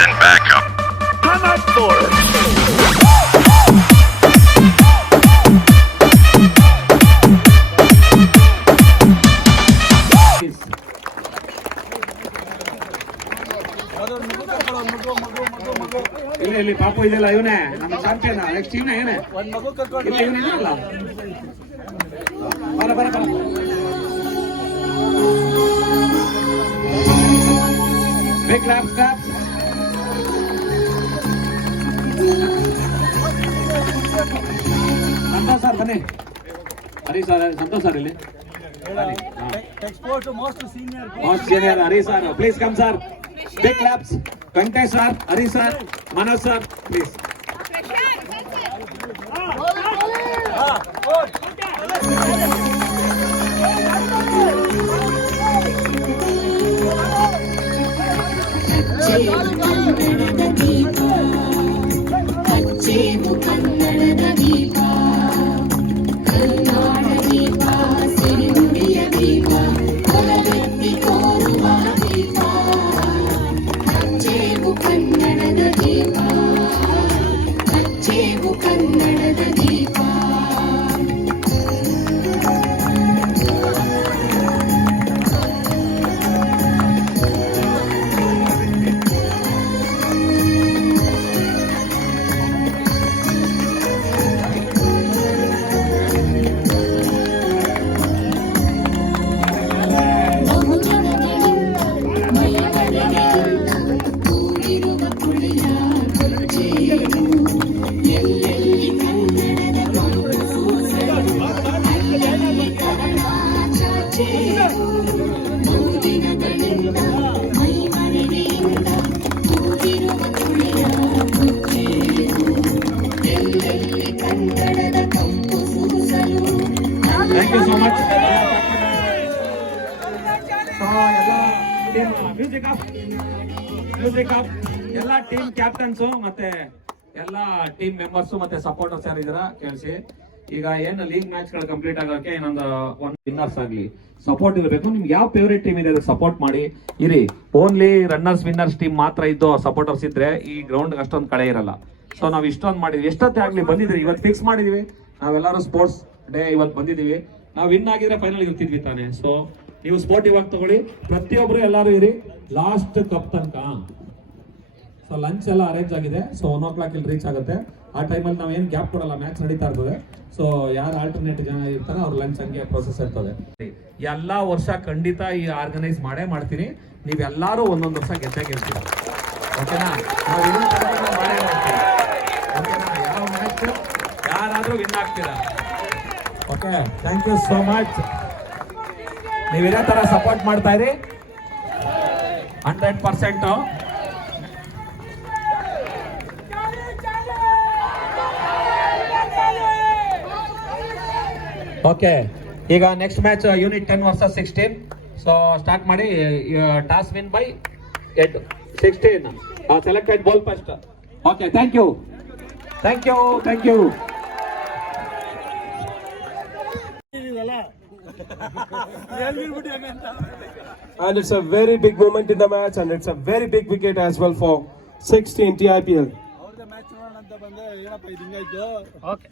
and backup. Come up for it. ಇಲ್ಲಿ ಪಾಪು ಇದೆಲ್ಲ ಇವನೇ ನಮ್ಮ ಚಾಂಪಿಯನ್ ನೆಕ್ಸ್ಟ್ ಇವನೇ ಇವನೇ ಇವನೇನಲ್ಲ ಬರ ಬರ ಬರ big clap clap Santosh sir ಬನ್ನಿ ಹರಿ ಸರ್ ಸಂತೋಷ್ ಸರ್ ಇಲ್ಲಿ most senior Hari sir please come sir big claps Venkatesh sir Hari sir Manoj sir please ಕನ್ನಡದ ದೀಪ ಕರುನಾಡ ದೀಪ ಸಿರಿನುಡಿಯ ದೀಪ ಹೊಲವೆತ್ತಿ ತೋರುವ ದೀಪ ಹಚ್ಚೇವು ಕನ್ನಡದ ದೀಪ ಹಚ್ಚೇವು ಕನ್ನಡದ ದೀಪ Thank you so much. So, music of ಎಲ್ಲ ಟೀಮ್ ಕ್ಯಾಪ್ಟನ್ಸು ಮತ್ತೆ ಎಲ್ಲ ಟೀಮ್ ಮೆಂಬರ್ಸ್ ಮತ್ತೆ ಸಪೋರ್ಟರ್ಸ್ ಯಾರಿದ್ದೀರಾ ಕೇಳಿಸಿ. ಈಗ ಏನು ಲೀಗ್ ಮ್ಯಾಚ್ ಗಳು ಕಂಪ್ಲೀಟ್ ಆಗೋಕೆ ಇನ್ನೊಂದು ವಿನ್ನರ್ಸ್ ಆಗ್ಲಿ ಸಪೋರ್ಟ್ ಇರಬೇಕು. ನಿಮ್ಗೆ ಯಾವ ಫೇವರೇಟ್ ಟೀಮ್ ಇದೆ ಸಪೋರ್ಟ್ ಮಾಡಿ ಇರಿ. ಓನ್ಲಿ ರನ್ನರ್ಸ್ ವಿನ್ನರ್ಸ್ ಟೀಮ್ ಮಾತ್ರ ಇದ್ದು ಸಪೋರ್ಟರ್ಸ್ ಇದ್ರೆ ಈ ಗ್ರೌಂಡ್ ಅಷ್ಟೊಂದು ಕಳೆ ಇರಲ್ಲ. ಸೊ ನಾವು ಇಷ್ಟೊಂದು ಮಾಡಿದ್ವಿ, ಎಷ್ಟೊತ್ತೇ ಆಗ್ಲಿ ಬಂದಿದ್ರಿ. ಇವತ್ತು ಫಿಕ್ಸ್ ಮಾಡಿದೀವಿ ನಾವೆಲ್ಲರೂ ಸ್ಪೋರ್ಟ್ಸ್ ಡೇ ಇವತ್ತು ಬಂದಿದೀವಿ. ನಾವು ವಿನ್ ಆಗಿದ್ರೆ ಫೈನಲ್ ಇರ್ತಿದ್ವಿ ತಾನೆ. ಸೊ ನೀವು ಸ್ಪೋರ್ಟಿವ್ ಆಗಿ ತಗೊಳ್ಳಿ, ಪ್ರತಿಯೊಬ್ರು ಎಲ್ಲರೂ ಇರಿ ಲಾಸ್ಟ್ ಕಪ್ ತನಕ. ಸೊ ಲಂಚ್ ಎಲ್ಲ ಅರೇಂಜ್ ಆಗಿದೆ. ಸೊ 1 o'clock ಇಲ್ಲಿ ರೀಚ್ ಆಗುತ್ತೆ. ಆ ಟೈಮಲ್ಲಿ ನಾವು ಏನು ಗ್ಯಾಪ್ ಕೊಡಲ್ಲ, ಮ್ಯಾಚ್ ನಡೀತಾ ಇರ್ತದೆ. ಸೊ ಯಾರು ಆಲ್ಟರ್ನೇಟ್ ಜನ ಇರ್ತಾರೆ ಅವ್ರ ಲಂಚ್ ಹಂಗೆ ಪ್ರೋಸೆಸ್ ಇರ್ತದೆ. ಎಲ್ಲಾ ವರ್ಷ ಖಂಡಿತ ಈ ಆರ್ಗನೈಸ್ ಮಾಡೇ ಮಾಡ್ತೀನಿ. ನೀವೆಲ್ಲರೂ ಒಂದೊಂದು ವರ್ಷ ಗೆದ್ದೇ ಗೆಲ್ತೀರ, ಓಕೆನಾ? ಓಕೆನಾ? ಯಾವ ಮ್ಯಾಚ್ ಯಾರಾದ್ರೂ ವಿನ್ ಆಗ್ತೀರಾ. Okay, thank you so much. ನೀವು ಇದೇ ತರ ಸಪೋರ್ಟ್ ಮಾಡ್ತಾ ಇರಿ 100%. ಓಕೆ, ಈಗ next match unit 10 versus 16. So start ಮಾಡಿ. Toss win by 16 selected ball first. Okay, thank you thank you thank you. And it's a very big moment in the match, and it's a very big wicket as well for 16 TIPL. Okay